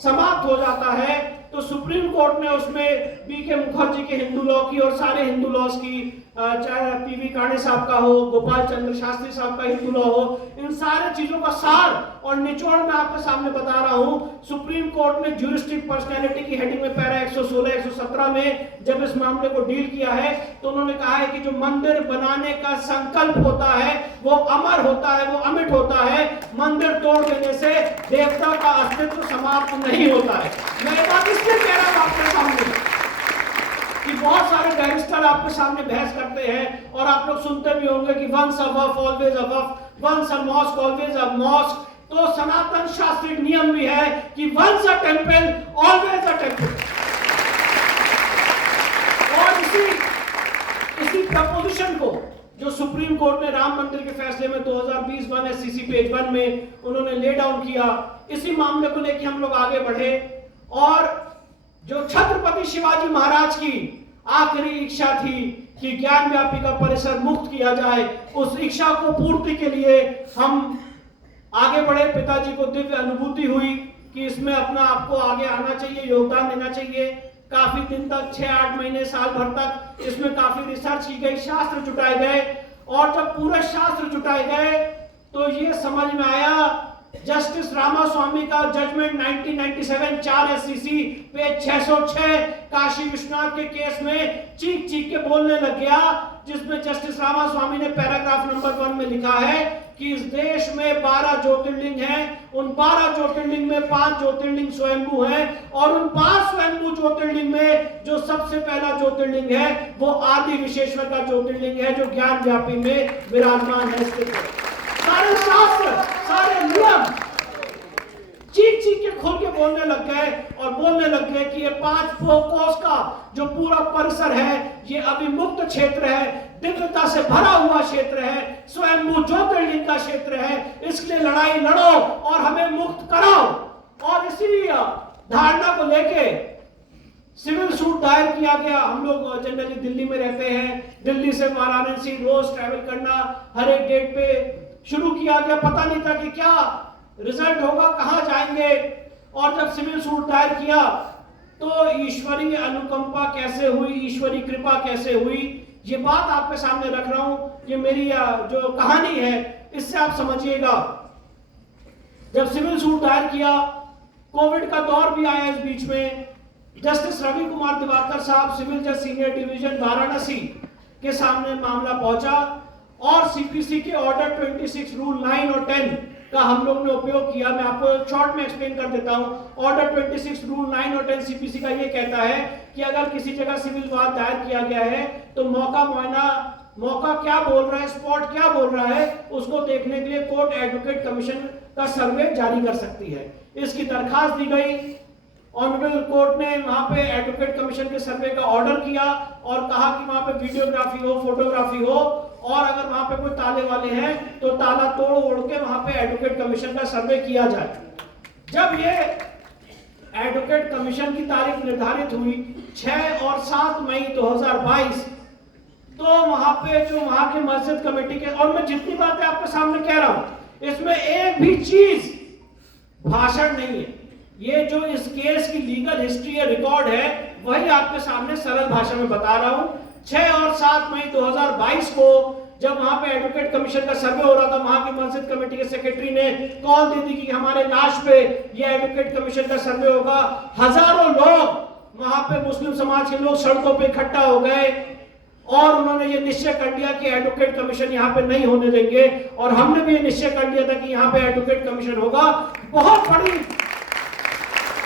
समाप्त हो जाता है। तो सुप्रीम कोर्ट ने उसमें बीके मुखर्जी के हिंदू लॉ की और सारे हिंदू लॉज की, चाहे पीवी काणे साहब का हो, गोपाल चंद्र शास्त्री साहब का हिंदू लॉ हो, इन सारे चीजों का सार और निचोड़ मैं आपके सामने बता रहा हूं। सुप्रीम कोर्ट ने ज्यूरिस्टिक पर्सनैलिटी की हेडिंग में पैरा 116 117 में जब इस मामले को डील किया है तो उन्होंने कहा है कि जो मंदिर बनाने का संकल्प होता है वो अमर होता है, वो अमिट होता है। मंदिर तोड़ देने से देवता का अस्तित्व समाप्त नहीं होता है। मैं ये बात इसलिए कह रहा हूं आपके सामने कि बहुत सारे बैरिस्टर आपके सामने बहस करते हैं और आप लोग सुनते भी होंगे कि वंस अ वफ ऑलवेज अ वफ, once a mosque always a mosque. तो सनातन शास्त्रीय नियम भी है कि once a temple always a temple. और इसी प्रपोजिशन को जो सुप्रीम कोर्ट ने राम मंदिर के फैसले में 2020 1 SCC पेज 1 में उन्होंने ले डाउन किया, इसी मामले को लेकर हम लोग आगे बढ़े और जो छत्रपति शिवाजी महाराज की आखिरी इच्छा थी कि ज्ञान व्यापी का परिसर मुक्त किया जाए, उस इच्छा को पूर्ति के लिए हम आगे बढ़े। पिताजी को दिव्य अनुभूति हुई कि इसमें अपना आपको आगे आना चाहिए, योगदान देना चाहिए। काफी दिन तक 6-8 महीने साल भर तक इसमें काफी रिसर्च की गई, शास्त्र जुटाए गए और जब पूरे शास्त्र जुटाए गए तो ये समझ में आया, जस्टिस रामास्वामी का judgment 1997 4 SCC page 606 Kashi Vishwanath के केस में चीख चीख के बोलने लग गया, जिसमें जस्टिस रामास्वामी ने पैराग्राफ नंबर 1 में लिखा है कि इस देश में 12 ज्योतिर्लिंग हैं, उन 12 ज्योतिर्लिंग में 5 ज्योतिर्लिंग स्वयंभू हैं और उन 5 स्वयंभू ज्योतिर्लिंग में जो सबसे पहला ज्योतिर्लिंग है वो आदि विशेश्वर का ज्योतिर्लिंग है जो ज्ञान व्यापी में विराजमान है। स्थित है। सारे शास्त्र, सारे नियम चीख चीख के खोल के बोलने लग गए और बोलने लग गए कि ये 5 कोस का जो पूरा परिसर है ये अभी मुक्त क्षेत्र है, दिव्यता से भरा हुआ क्षेत्र है, स्वयंभू ज्योतिर्लिंग का क्षेत्र है, इसलिए लड़ाई लड़ो और हमें मुक्त कराओ। और इसी धारणा को लेके सिविल सूट दायर किया गया। हम लोग जनरली दिल्ली में रहते हैं, दिल्ली से वाराणसी रोज ट्रैवल करना हर एक डेट पे शुरू किया गया। पता नहीं था कि क्या रिजल्ट होगा, कहां जाएंगे। और जब सिविल सूट दायर किया तो ईश्वरीय अनुकंपा कैसे हुई, ईश्वरीय कृपा कैसे हुई, ये बात आपके सामने रख रहा हूं। ये मेरी जो कहानी है इससे आप समझिएगा। जब सिविल सूट दायर किया, कोविड का दौर भी आया इस बीच में। जस्टिस रवि कुमार दिवाकर साहब, सिविल जज सीनियर डिवीजन वाराणसी के सामने मामला पहुंचा और सीपीसी के ऑर्डर 26 रूल 9 और 10 का हम लोग ने उपयोग किया। मैं आपको शॉर्ट में एक्सप्लेन कर देता हूं। ऑर्डर 26 रूल 9 और 10 सीपीसी का ये कहता है कि अगर किसी जगह सिविल विवाद दायर किया गया है तो मौका क्या बोल रहा है, स्पॉट क्या बोल रहा है, उसको देखने के लिए कोर्ट एडवोकेट कमीशन का सर्वे जारी कर सकती है। इसकी दरखास्त दी गई। ऑनरेबल कोर्ट ने वहां पे एडवोकेट कमीशन के सर्वे का ऑर्डर किया और कहा कि वहां पे वीडियोग्राफी हो, फोटोग्राफी हो और अगर वहां पे कोई ताले वाले हैं तो ताला तोड़ ओढ़ के वहां पे एडवोकेट कमीशन का सर्वे किया जाए। जब ये एडवोकेट कमीशन की तारीख निर्धारित हुई 6 और 7 मई 2022, तो वहां पे जो वहां के मस्जिद कमेटी के, और मैं जितनी बातें आपके सामने कह रहा हूं इसमें एक भी चीज भाषण नहीं है। ये जो इस केस की लीगल हिस्ट्री या रिकॉर्ड है वही आपके सामने सरल भाषा में बता रहा हूं। 6 और 7 मई 2022 को जब वहां पे एडवोकेट कमीशन का सर्वे हो रहा था, वहां की मस्जिद कमेटी के सेक्रेटरी ने कॉल दे दी कि हमारे लाश पे ये एडवोकेट कमीशन का सर्वे होगा। हजारों लोग वहां पे मुस्लिम समाज के लोग सड़कों पे इकट्ठा हो गए और उन्होंने ये निश्चय कर लिया कि एडवोकेट कमीशन यहाँ पे नहीं होने देंगे और हमने भी ये निश्चय कर लिया था कि यहाँ पे एडवोकेट कमीशन होगा। बहुत बड़ी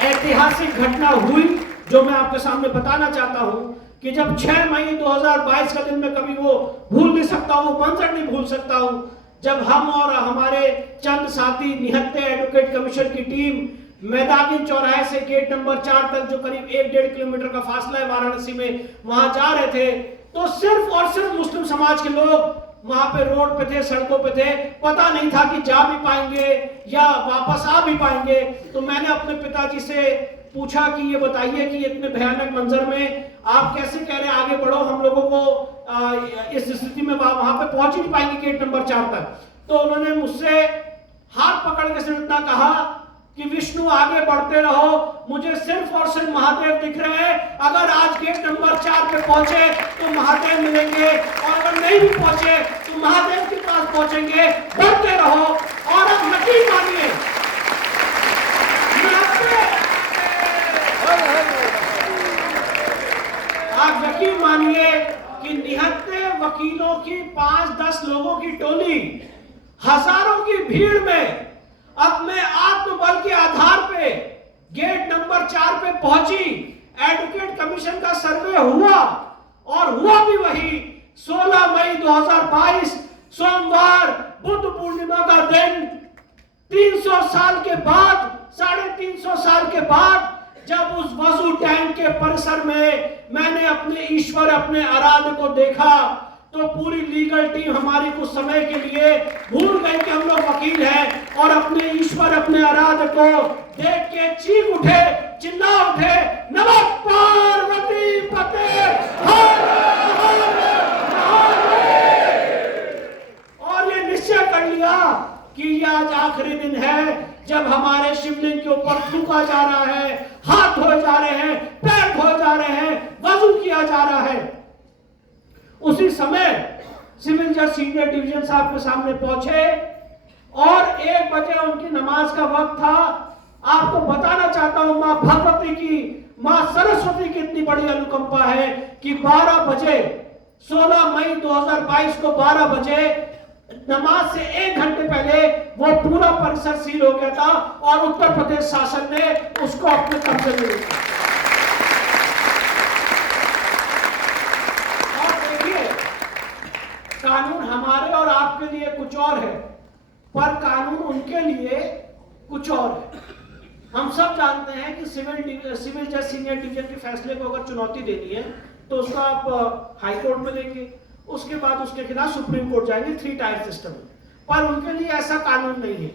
ऐतिहासिक घटना हुई जो मैं आपके सामने बताना चाहता हूं कि जब 6 मई 2022 का दिन मैं कभी वो भूल नहीं सकता हूं, मंजर नहीं भूल सकता हूं, जब हम और हमारे चंद साथी निहत्ते एडवोकेट कमीशन की टीम मैदानी चौराहे से गेट नंबर 4 तक जो करीब 1-1.5 किलोमीटर का फासला है वाराणसी में, वहां जा रहे थे तो सिर्फ और सिर्फ मुस्लिम समाज के लोग वहां पे रोड पे थे, सड़कों पे थे। पता नहीं था कि जा भी पाएंगे या वापस आ भी पाएंगे। तो मैंने अपने पिताजी से पूछा कि ये बताइए कि इतने भयानक मंजर में आप कैसे कह रहे हैं आगे बढ़ो, हम लोगों को इस स्थिति में वहां पे पहुंच ही नहीं पाएंगे गेट नंबर 4 तक। तो उन्होंने मुझसे हाथ पकड़ के सिर्फ इतना कहा कि विष्णु आगे बढ़ते रहो, मुझे सिर्फ और सिर्फ महादेव दिख रहे हैं। अगर आज गेट नंबर 4 पे पहुंचे तो महादेव मिलेंगे, और अगर नहीं भी पहुंचे तो महादेव के पास पहुंचेंगे। बढ़ते रहो, और अब यकीन मानिए, आप यकीन मानिए कि निहत्ते वकीलों की 5-10 लोगों की टोली हजारों की भीड़ में अपने आत्मबल के आधार पे गेट नंबर 4 पे पहुंची। एडवोकेट कमीशन का सर्वे हुआ, और हुआ भी वही 16 मई 2022 सोमवार बुद्ध पूर्णिमा का दिन, 300 साल के बाद, 350 साल के बाद, जब उस वजू टैंक के परिसर में मैंने अपने ईश्वर, अपने आराध्य को देखा, तो पूरी लीगल टीम हमारी कुछ समय के लिए भूल गई कि हम लोग वकील हैं, और अपने ईश्वर, अपने आराध्य को देख के चीख उठे, चिल्ला उठे, नमः पार्वती पते हर हर महादेव। और ये निश्चय कर लिया कि ये आज आखिरी दिन है जब हमारे शिवलिंग के ऊपर थूका जा रहा है, हाथ धोए जा रहे हैं, पैर धोए जा रहे हैं, वजू किया जा रहा है। उसी समय सिविल जज सीनियर डिवीजन साहब के सामने पहुंचे, और 1 बजे उनकी नमाज का वक्त था। आपको बताना चाहता हूं, मां भगवती की, मां सरस्वती की इतनी बड़ी अनुकंपा है कि 12 बजे 16 मई 2022 को 12 बजे नमाज से 1 घंटे पहले वो पूरा परिसर सील हो गया था, और उत्तर प्रदेश शासन ने उसको अपने कब्जे में लिया। कानून हमारे और आपके लिए कुछ और है, पर कानून उनके लिए कुछ और है। हम सब जानते हैं कि सिविल जज सीनियर डिवीजन के फैसले को अगर चुनौती देनी है तो उसको आप हाई कोर्ट में देंगे, उसके बाद उसके खिलाफ सुप्रीम कोर्ट जाएंगे, 3 टायर सिस्टम में। पर उनके लिए ऐसा कानून नहीं है।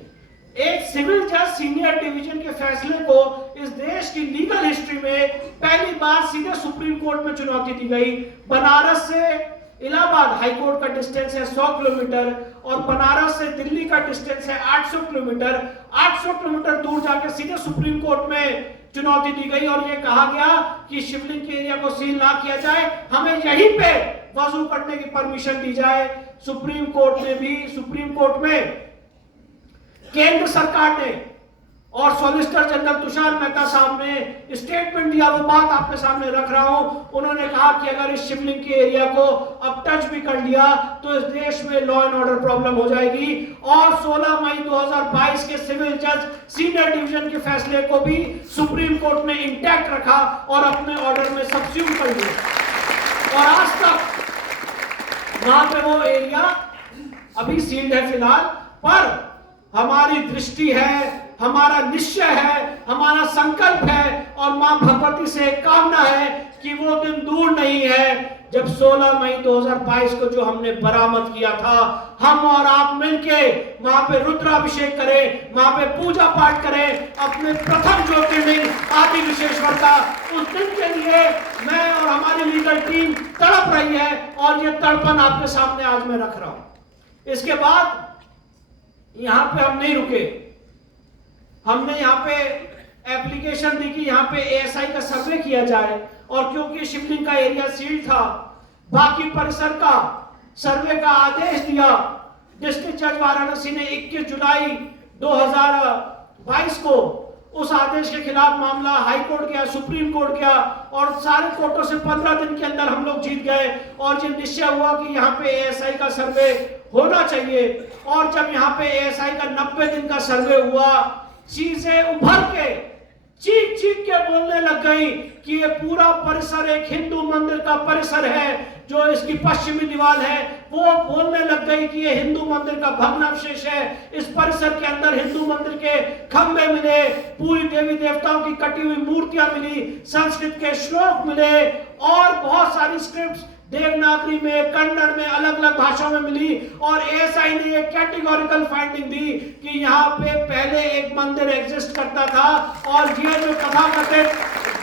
एक सिविल जज सीनियर डिवीजन के फैसले को इस देश की लीगल हिस्ट्री में पहली बार सीधे सुप्रीम कोर्ट में चुनौती दी गई। बनारस से इलाहाबाद हाई कोर्ट का डिस्टेंस है 100 किलोमीटर, और बनारस से दिल्ली का डिस्टेंस है 800 किलोमीटर। 800 किलोमीटर दूर जाकर सीधे सुप्रीम कोर्ट में चुनौती दी गई, और यह कहा गया कि शिवलिंग के एरिया को सील ना किया जाए, हमें यहीं पे वजू करने की परमिशन दी जाए। सुप्रीम कोर्ट में केंद्र सरकार ने और सॉलिसिटर जनरल तुषार मेहता साहब ने स्टेटमेंट दिया, वो बात आपके सामने रख रहा हूं। उन्होंने कहा कि अगर इस शिवलिंग के एरिया को अब टच भी कर लिया तो इस देश में लॉ एंड ऑर्डर प्रॉब्लम हो जाएगी। और 16 मई 2022 के सिविल जज सीनियर डिवीजन के फैसले को भी सुप्रीम कोर्ट ने इंटैक्ट रखा और अपने ऑर्डर में सब्स्यूम कर दिया, और आज तक वहां पे वो एरिया अभी सील्ड है फिलहाल। पर हमारी दृष्टि है, हमारा निश्चय है, हमारा संकल्प है, और मां भगवती से कामना है कि वो दिन दूर नहीं है जब 16 मई 2022 को जो हमने बरामद किया था, हम और आप मिलके वहां पे रुद्राभिषेक करें, वहां पे पूजा पाठ करें, अपने प्रथम ज्योतिर्लिंग आदि विश्वेश्वर का। उस दिन के लिए मैं और हमारी लीगल टीम तड़प रही है, और ये तड़पन आपके सामने आज मैं रख रहा हूं। इसके बाद यहां पे हम नहीं रुके, हमने यहाँ पे एप्लीकेशन दी कि यहाँ पे एएसआई का सर्वे किया जाए, और क्योंकि शिवलिंग का एरिया सील था, बाकी परिसर का सर्वे का आदेश दिया। डिस्ट्रिक्ट जज वाराणसी ने 21 जुलाई 2022 को उस आदेश के खिलाफ मामला हाई कोर्ट गया, सुप्रीम कोर्ट गया, और सारे कोर्टों से 15 दिन के अंदर हम लोग जीत गए, और ये निश्चय हुआ कि यहाँ पे एएसआई का सर्वे होना चाहिए। और जब यहाँ पे एएसआई का 90 दिन का सर्वे हुआ, चीजें उभर के चीख चीख के बोलने लग गई कि ये पूरा परिसर एक हिंदू मंदिर का परिसर है, जो इसकी पश्चिमी दीवार है वो बोलने लग गई कि ये हिंदू मंदिर का भग्नावशेष है। इस परिसर के अंदर हिंदू मंदिर के खंबे मिले, पूरी देवी देवताओं की कटी हुई मूर्तियां मिली, संस्कृत के श्लोक मिले, और बहुत सारी स्क्रिप्ट्स देवनागरी में, कन्नड़ में, अलग अलग भाषाओं में मिली। और एएसआई ने एक कैटेगोरिकल फाइंडिंग दी कि यहाँ पे पहले एक मंदिर एग्जिस्ट करता था, और ये जो तथाकथित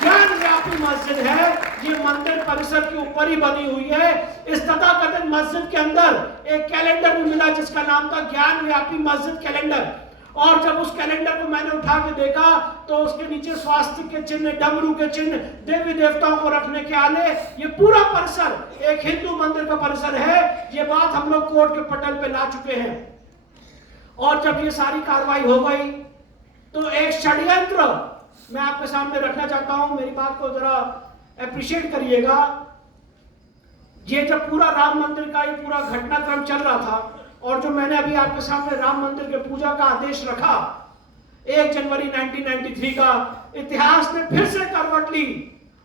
ज्ञान व्यापी मस्जिद है, ये मंदिर परिसर के ऊपर ही बनी हुई है। इस तथाकथित मस्जिद के अंदर एक कैलेंडर भी मिला जिसका नाम था ज्ञान व्यापी मस्जिद कैलेंडर, और जब उस कैलेंडर को मैंने उठा के देखा तो उसके नीचे स्वास्तिक के चिन्ह, डमरू के चिन्ह, देवी देवताओं को रखने के आले, ये पूरा परिसर एक हिंदू मंदिर का परिसर है। ये बात हम लोग कोर्ट के पटल पे ला चुके हैं। और जब ये सारी कार्रवाई हो गई तो एक षड्यंत्र मैं आपके सामने रखना चाहता हूं, मेरी बात को जरा अप्रिशिएट करिएगा। ये जब पूरा राम मंदिर का ये पूरा घटनाक्रम चल रहा था और जो मैंने अभी आपके सामने राम मंदिर के पूजा का आदेश रखा 1 जनवरी 1993 का, इतिहास ने फिर से करवट ली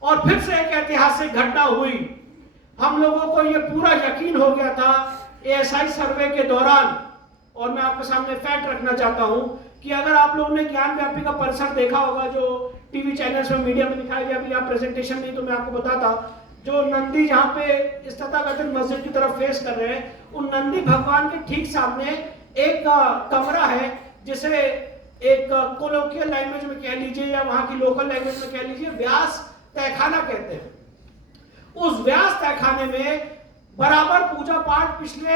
और फिर से एक ऐतिहासिक घटना हुई। हम लोगों को ये पूरा यकीन हो गया था एएसआई सर्वे के दौरान, और मैं आपके सामने फैक्ट रखना चाहता हूं कि अगर आप लोगों ने ज्ञान व्यापी का परिसर देखा होगा जो टीवी चैनल्स में मीडिया में दिखाया गया, अभी आप प्रेजेंटेशन नहीं तो मैं आपको बताता, जो नंदी जहां पे इस तथाकथित मस्जिद की तरफ फेस कर रहे हैं, उन नंदी भगवान के ठीक सामने एक कमरा है जिसे एक कोलोकियल लैंग्वेज में कह लीजिए या वहां की लोकल लैंग्वेज में कह लीजिए व्यास तहखाना कहते हैं। उस व्यास तहखाने में बराबर पूजा पाठ पिछले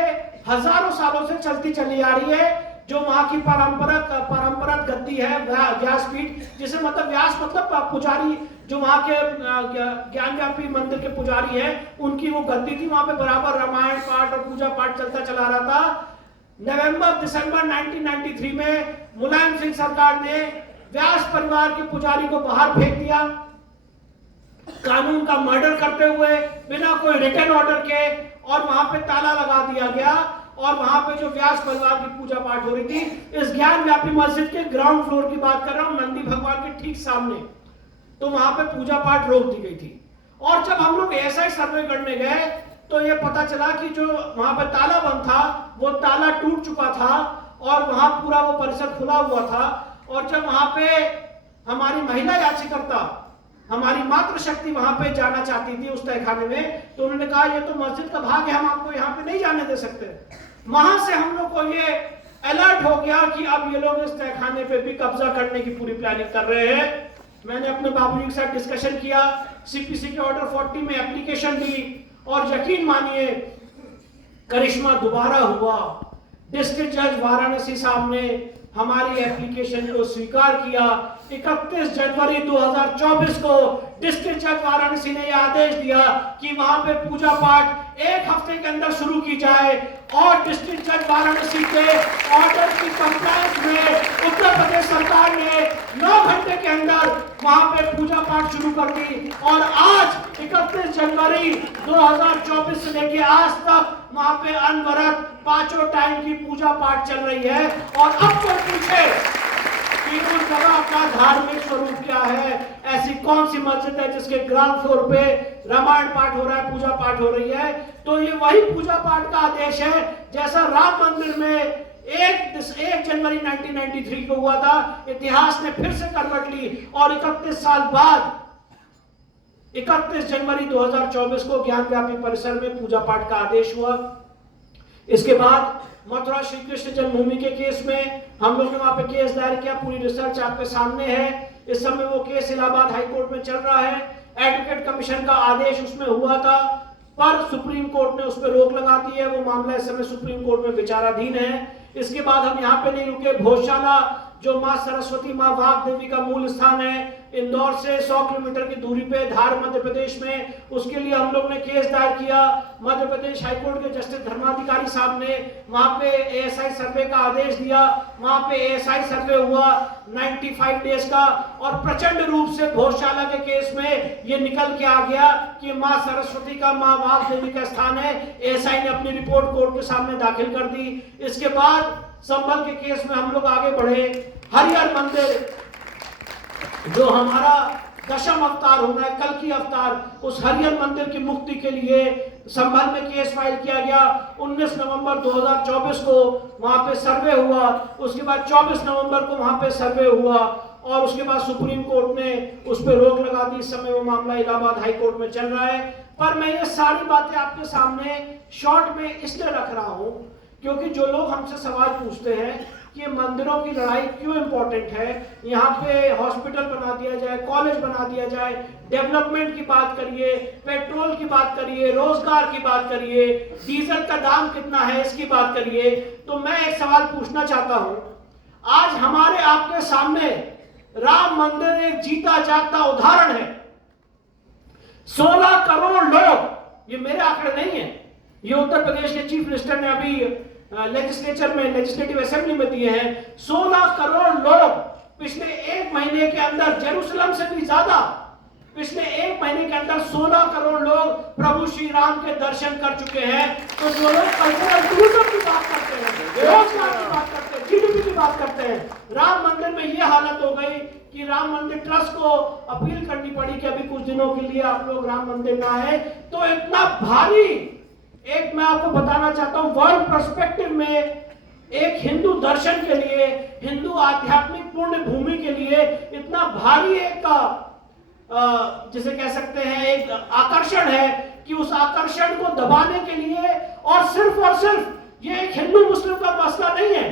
हजारों सालों से चलती चली आ रही है, जो वहां की परंपरागत गद्दी है व्यासपीठ, जिसे मतलब व्यास मतलब पुजारी, जो वहां के ज्ञान व्यापी मंदिर के पुजारी हैं, उनकी वो गद्दी थी। वहां पे बराबर रामायण पाठ और पूजा पाठ चलता चला रहा था। दिसंबर 1993 में मुलायम सिंह सरकार ने व्यास परिवार के पुजारी को बाहर फेंक दिया, कानून का मर्डर करते हुए बिना कोई रिटर्न ऑर्डर के, और वहां पे ताला लगा दिया गया। और वहां पे जो व्यास परिवार की पूजा पाठ हो रही थी, इस ज्ञान व्यापी मस्जिद के ग्राउंड फ्लोर की बात कर रहा हूं, नंदी भगवान के ठीक सामने, तो वहां पे पूजा पाठ रोक दी गई थी। और जब हम लोग ऐसा ही सर्वे करने गए तो ये पता चला कि जो वहां पे ताला बंद था वो ताला टूट चुका था और वहां पूरा वो परिसर खुला हुआ था। और जब वहां पे हमारी महिला याचिकर्ता, हमारी मातृशक्ति वहां पे जाना चाहती थी उस तहखाने में, तो उन्होंने कहा ये तो मस्जिद का भाग है, हम आपको यहाँ पे नहीं जाने दे सकते। वहां से हम लोग को ये अलर्ट हो गया कि अब ये लोग इस तहखाने पे भी कब्जा करने की पूरी प्लानिंग कर रहे हैं। मैंने अपने बाबूजी के साथ डिस्कशन किया, सीपीसी के ऑर्डर 40 में एप्लीकेशन दी, और यकीन मानिए करिश्मा दोबारा हुआ। डिस्ट्रिक्ट जज वाराणसी साहब ने हमारी एप्लीकेशन को स्वीकार किया। 31 जनवरी 2024 को डिस्ट्रिक्ट जज वाराणसी ने यह आदेश दिया कि वहां पे पूजा पाठ 1 हफ्ते के अंदर शुरू की जाए, और डिस्ट्रिक्ट जज वाराणसी के ऑर्डर की कंप्लायंस में उत्तर प्रदेश सरकार ने 9 घंटे के अंदर वहां पे पूजा पाठ शुरू कर दी। और आज 31 जनवरी 2024 से लेके आज तक वहां पे अनवरत 5 टाइम की पूजा पाठ चल रही है। और अब कोई पूछे कि उस जगह का धार्मिक स्वरूप क्या है, ऐसी कौन सी मस्जिद है जिसके ग्राउंड फ्लोर पे रामायण पाठ हो रहा है, पूजा पाठ हो रही है, तो ये वही पूजा पाठ का आदेश है जैसा राम मंदिर में 1 जनवरी 1993 को हुआ था। इतिहास ने फिर से करवट ली और 31 साल बाद 31 जनवरी 2024 को ज्ञान व्यापी परिसर में पूजा पाठ का आदेश हुआ। इसके बाद मथुरा श्री कृष्ण जन्मभूमि के केस में हम लोग ने वहां पे केस दायर किया, पूरी रिसर्च आपके सामने है। इस समय वो केस इलाहाबाद हाई कोर्ट में चल रहा है। एडवोकेट कमीशन का आदेश उसमें हुआ था, पर सुप्रीम कोर्ट ने उस पर रोक लगा दी है। वो मामला इस समय सुप्रीम कोर्ट में विचाराधीन है। इसके बाद हम यहाँ पे नहीं रुके, भोजशाला जो मां सरस्वती मां वाघ देवी का मूल स्थान है, इंदौर से 100 किलोमीटर की दूरी पे धार मध्य प्रदेश में, उसके लिए हम लोग ने केस दायर किया। मध्य प्रदेश हाईकोर्ट के जस्टिस धर्माधिकारी साहब ने वहां पे एएसआई सर्वे का आदेश दिया। वहां पे एएसआई सर्वे हुआ 95 डेज का, और प्रचंड रूप से भोजशाला के केस में ये निकल के आ गया कि मां सरस्वती का मां वाघ देवी का स्थान है। एएसआई ने अपनी रिपोर्ट कोर्ट के सामने दाखिल कर दी। इसके बाद संभल के केस में हम लोग आगे बढ़े। हरिहर मंदिर जो हमारा दशम अवतार होना है, कल की अवतार, उस हरिहर मंदिर की मुक्ति के लिए संभल में केस फाइल किया गया। 19 नवंबर 2024 को वहां पे सर्वे हुआ। उसके बाद 24 नवंबर को वहां पे सर्वे हुआ, और उसके बाद सुप्रीम कोर्ट ने उस पर रोक लगा दी। इस समय वो मामला इलाहाबाद हाई कोर्ट में चल रहा है। पर मैं ये सारी बातें आपके सामने शॉर्ट में इसलिए रख रहा हूं क्योंकि जो लोग हमसे सवाल पूछते हैं कि मंदिरों की लड़ाई क्यों इंपॉर्टेंट है, यहाँ पे हॉस्पिटल बना दिया जाए, कॉलेज बना दिया जाए, डेवलपमेंट की बात करिए, पेट्रोल की बात करिए, रोजगार की बात करिए, डीजल का दाम कितना है इसकी बात करिए, तो मैं एक सवाल पूछना चाहता हूँ। आज हमारे आपके सामने राम मंदिर एक जीता जागता उदाहरण है। 16 करोड़ लोग, ये मेरे आंकड़े नहीं है, ये उत्तर प्रदेश के चीफ मिनिस्टर ने अभी लेजिस्लेचर में, लेजिस्लेटिव असेंबली में दिए हैं। 16 करोड़ लोग पिछले एक महीने के अंदर, जेरूसलम से भी ज्यादा, पिछले एक महीने के अंदर 16 करोड़ लोग प्रभु श्री राम के दर्शन कर चुके हैं। तो जो लोग कल्चरल टूरिज्म की बात करते हैं, रोजगार की बात करते हैं, जीडीपी की बात करते हैं, राम मंदिर में ये हालत हो गई कि राम मंदिर ट्रस्ट को अपील करनी पड़ी कि अभी कुछ दिनों के लिए आप लोग राम मंदिर ना आए। तो इतना भारी, एक मैं आपको बताना चाहता हूं, वर्ल्ड पर्सपेक्टिव में एक हिंदू दर्शन के लिए, हिंदू आध्यात्मिक पुण्य भूमि के लिए इतना भारी एक जिसे कह सकते हैं एक आकर्षण है कि उस आकर्षण को दबाने के लिए, और सिर्फ ये एक हिंदू मुस्लिम का मसला नहीं है,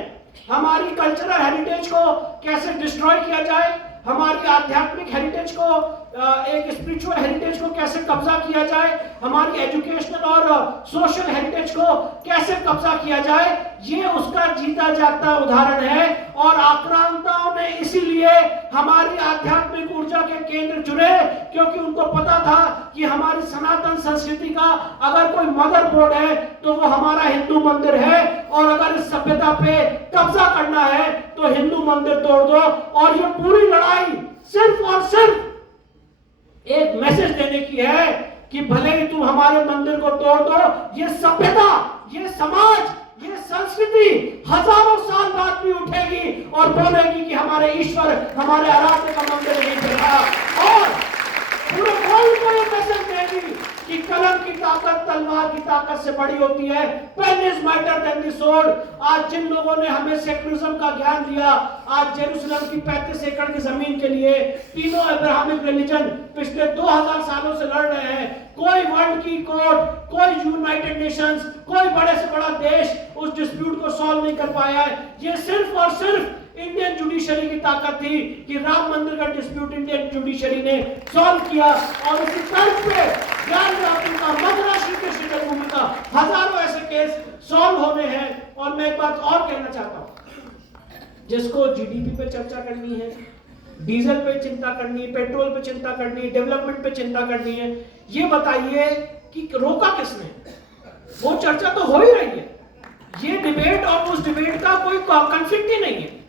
हमारी कल्चरल हेरिटेज को कैसे डिस्ट्रॉय किया जाए, हमारी आध्यात्मिक हेरिटेज को, एक स्पिरिचुअल हेरिटेज को कैसे कब्जा किया जाए, हमारी एजुकेशनल और सोशल हेरिटेज को कैसे कब्जा किया जाए, ये उसका जीता जागता उदाहरण है। और आक्रांताओं ने इसीलिए हमारी आध्यात्मिक ऊर्जा के केंद्र चुने, क्योंकि उनको पता था कि हमारी सनातन संस्कृति का अगर कोई मदरबोर्ड है तो वो हमारा हिंदू मंदिर है, और अगर इस सभ्यता पे कब्जा करना है तो हिंदू मंदिर तोड़ दो। और ये पूरी लड़ाई सिर्फ और सिर्फ एक मैसेज देने की है कि भले ही तुम हमारे मंदिर को तोड़ दो, ये सभ्यता, ये समाज, ये संस्कृति हजारों साल बाद भी उठेगी और बोलेगी कि हमारे ईश्वर, हमारे आराध्य का मंदिर नहीं चला। और पूरे वर्ल्ड को ये मैसेज देगी कि कलम की ताकत तलवार की ताकत से बड़ी होती है। Pen is mightier than the sword. आज जिन लोगों ने हमें सेकुलरिज्म का ज्ञान दिया, आज जेरूसलम की 35 एकड़ की जमीन के लिए तीनों अब्राहमिक रिलीजन पिछले 2000 सालों से लड़ रहे हैं। कोई वर्ल्ड की कोर्ट, कोई यूनाइटेड नेशंस, कोई बड़े से बड़ा देश उस डिस्प्यूट को सॉल्व नहीं कर पाया है। ये सिर्फ और सिर्फ इंडियन जुडिशरी की ताकत थी कि राम मंदिर का डिस्प्यूट इंडियन जुडिशरी ने सॉल्व किया। और इसी तर्ज पे ज्ञान व्यापी का, मद्रास श्री कृष्ण जन्मभूमि का हजारों ऐसे केस सॉल्व होने हैं। और मैं एक बात और कहना चाहता हूं, जिसको जीडीपी पे चर्चा करनी है, डीजल पे चिंता करनी है, पेट्रोल पे चिंता करनी है, डेवलपमेंट पे चिंता करनी है, ये बताइए कि रोका किसने? वो चर्चा तो हो ही रही है, ये डिबेट और उस डिबेट का कोई कॉन्फ्लिक्ट ही नहीं है।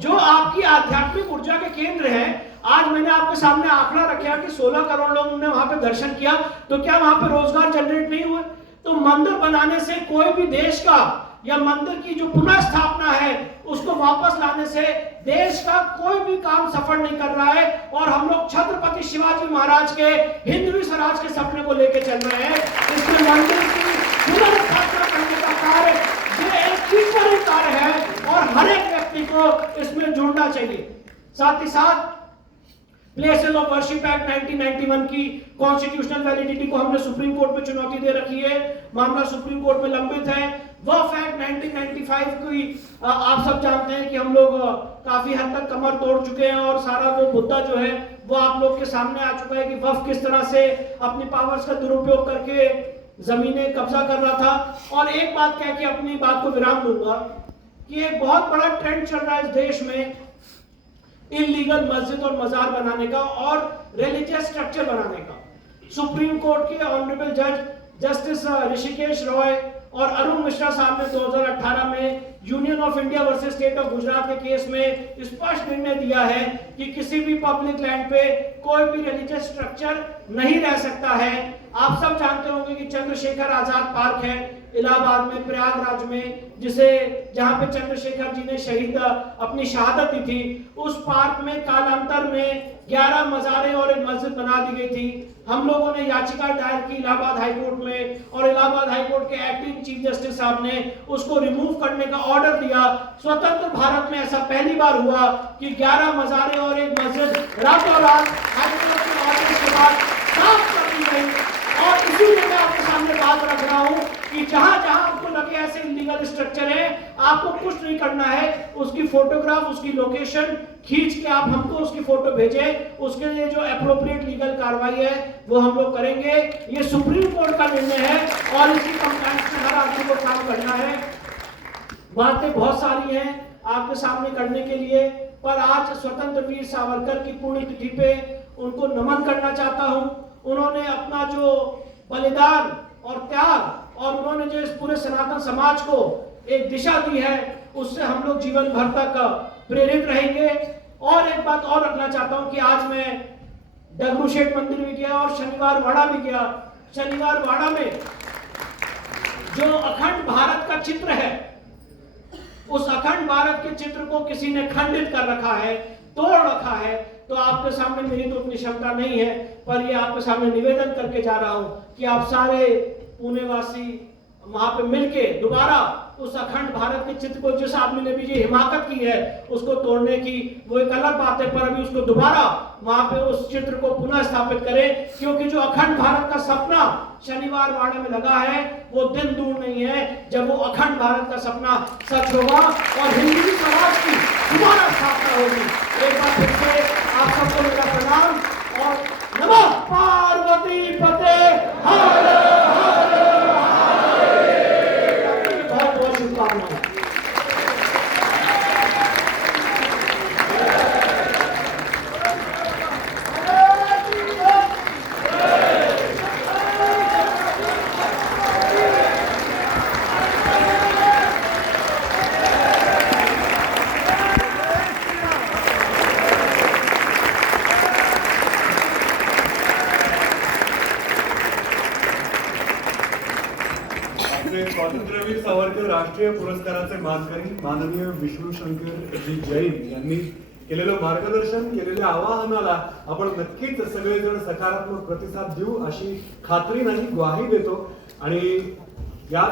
जो आपकी आध्यात्मिक ऊर्जा के केंद्र हैं, आज मैंने आपके सामने आंकड़ा रखा कि 16 करोड़ लोगों ने वहां पे दर्शन किया, तो क्या वहां पे रोजगार जनरेट नहीं हुए? तो मंदिर बनाने से कोई भी देश का, या मंदिर की जो पुनः स्थापना है उसको वापस लाने से देश का कोई भी काम सफल नहीं कर रहा है। और हम लोग छत्रपति शिवाजी महाराज के हिंदवी स्वराज के सपने को लेकर चल रहे हैं। इसमें मंदिर की पुनः स्थापना करने का कार्य ये एक ईश्वरीय कार्य है और हर एक व्यक्ति को इसमें जुड़ना चाहिए। साथ ही साथ प्लेसेस ऑफ वर्शिप एक्ट 1991 की कॉन्स्टिट्यूशनल वैलिडिटी को हमने सुप्रीम कोर्ट में चुनौती दे रखी है, मामला सुप्रीम कोर्ट में लंबित है। वक्फ एक्ट 1995 की आप सब जानते हैं कि हम लोग काफी हद तक कमर तोड़ चुके हैं और सारा वो मुद्दा जो है वो आप लोग के सामने आ चुका है कि वक्फ किस तरह से अपनी पावर्स का दुरुपयोग करके जमीनें कब्जा कर रहा था। और एक बात कह के अपनी बात को विराम दूंगा कि एक बहुत बड़ा ट्रेंड चल रहा है इस देश में इलीगल मस्जिद और मजार बनाने का और रिलीजियस स्ट्रक्चर बनाने का। सुप्रीम कोर्ट के ऑनरेबल जज जस्टिस ऋषिकेश रॉय और अरुण मिश्रा साहब ने 2018 में union of India versus state of Gujarat के केस में स्पष्ट निर्णय दिया है कि किसी भी पब्लिक लैंड पे कोई भी रिलीजियस स्ट्रक्चर नहीं रह सकता है। आप सब जानते होंगे कि चंद्रशेखर आजाद पार्क है इलाहाबाद में, प्रयागराज में, जहां पे चंद्रशेखर जी ने शहीद अपनी शहादत दी थी, उस पार्क में कालांतर में 11 मजारें और एक मस्जिद बना दी गई थी। हम लोगों ने याचिका दायर की इलाहाबाद हाईकोर्ट में और इलाहाबाद हाईकोर्ट के एक्टिंग चीफ जस्टिस साहब ने उसको रिमूव करने का ऑर्डर दिया। स्वतंत्र भारत में ऐसा पहली बार हुआ कि 11 मजारें और एक मस्जिद रातों रात हाईकोर्ट के ऑर्डर के बाद साफ कर दी गई। और इसीलिए मैं आपके सामने बात रख रहा हूं कि जहां जहां आपको लगे ऐसे इलीगल स्ट्रक्चर है, आपको कुछ नहीं करना है, उसकी फोटोग्राफ, उसकी लोकेशन खींच के आप हमको उसकी फोटो भेजें, उसके लिए जो एप्रोप्रिएट लीगल कार्रवाई है वो हम लोग करेंगे। ये सुप्रीम कोर्ट का निर्णय है और इसी कंप्लायंस में हर आदमी को काम करना है। बातें बहुत सारी हैं, आपके सामने करने के लिए, पर आज स्वतंत्र वीर सावरकर की पुण्यतिथि पे उनको नमन करना चाहता हूं। उन्होंने अपना जो बलिदान और त्याग और उन्होंने जो इस पूरे सनातन समाज को एक दिशा दी है, उससे हम लोग जीवन भर तक प्रेरित रहेंगे। और एक बात और रखना चाहता हूं कि आज मैं डगरू शेठ मंदिर भी गया और शनिवार वाड़ा भी गया। शनिवार वाड़ा में जो अखंड भारत का चित्र है, उस अखंड भारत के चित्र को किसी ने खंडित कर रखा है, तोड़ रखा है। तो आपके सामने मेरी तो उतनी क्षमता नहीं है, पर ये आपके सामने निवेदन करके जा रहा हूं कि आप सारे पुणे वासी वहां पे मिलके दोबारा उस अखंड भारत के चित्र को, जिस आदमी ने भी ये हिमाकत की है उसको तोड़ने की, वो एक अलग बात है, पर अभी उसको दोबारा वहां पे उस चित्र को पुनः स्थापित करें। क्योंकि जो अखंड भारत का सपना शनिवार वाड़े में लगा है, वो दिन दूर नहीं है जब वो अखंड भारत का सपना सच होगा और हिंदू समाज की दोबारा स्थापना होगी। एक बार फिर से आप सबको मेरा प्रणाम और नमः पार्वती पते हर हर महादेव। बहुत बहुत शुभकामनाएं। आपले स्वातंत्र्यवीर सावरकर राष्ट्रीय पुरस्काराचे मानकरी माननीय विष्णू शंकर जी जैन यांनी केलेलं मार्गदर्शन, केलेल्या आवाहनाला आपण नक्कीच सगळेजण सकारात्मक प्रतिसाद देऊ अशी खात्री नाही, ग्वाही देतो। आणि याच